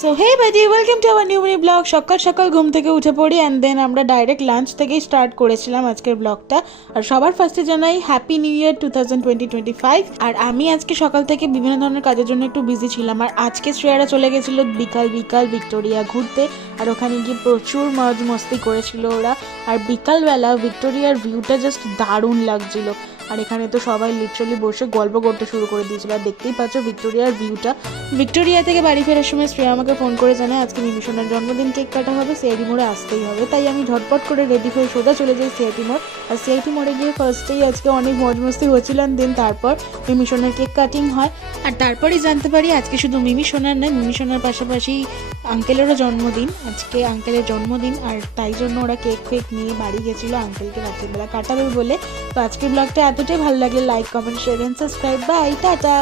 So hey buddy, welcome to our new mini blog. সকাল সকাল ঘুম থেকে উঠে পড়ি অ্যান্ড দেন আমরা ডাইরেক্ট লাঞ্চ থেকেই স্টার্ট করেছিলাম আজকের ব্লগটা। আর সবার ফার্স্টে জানাই হ্যাপি নিউ ইয়ার 2025। আর আমি আজকে সকাল থেকে বিভিন্ন ধরনের কাজের জন্য একটু বিজি ছিলাম। আর আজকে শ্রেয়ারা চলে গেছিলো বিকাল বিকাল ভিক্টোরিয়া ঘুরতে। আর ওখানে গিয়ে প্রচুর মজ মস্তি করেছিল ওরা। আর বিকালবেলা ভিক্টোরিয়ার ভিউটা জাস্ট দারুণ লাগছিল। আর এখানে তো সবাই লিটারালি বসে গল্প করতে শুরু করে দিয়েছিল। আর দেখতেই পাচ্ছ ভিক্টোরিয়ার ভিউটা। ভিক্টোরিয়া থেকে বাড়ি ফেরার সময় শ্রেয়া আমাকে ফোন করে জানায় আজকে মিমিশোনার জন্মদিন, কেক কাটা হবে, সিআইটি মোড়ে আসতেই হবে। তাই আমি ঝটপট করে রেডি হয়ে সোজা চলে যাই সিআইটি মোড়। আর সিআইটি মোড়ে গিয়ে ফার্স্টেই আজকে অনেক মজ মস্তি হচ্ছিল। দেন তারপর মিমিশোনার কেক কাটিং হয়। আর তারপরেই জানতে পারি আজকে শুধু মিমিশোনার নয়, মিমিশোনার পাশাপাশি আঙ্কেলেরও জন্মদিন। আজকে আঙ্কেলের জন্মদিন, আর তাই জন্য ওরা কেক ফেক নিয়ে বাড়ি গেছিলো আঙ্কেলকে রাত্রিবেলা কাটাবে বলে। তো আজকের ব্লগটা এতটাই ভালো লাগলে like, comment, share and subscribe. Bye, tata.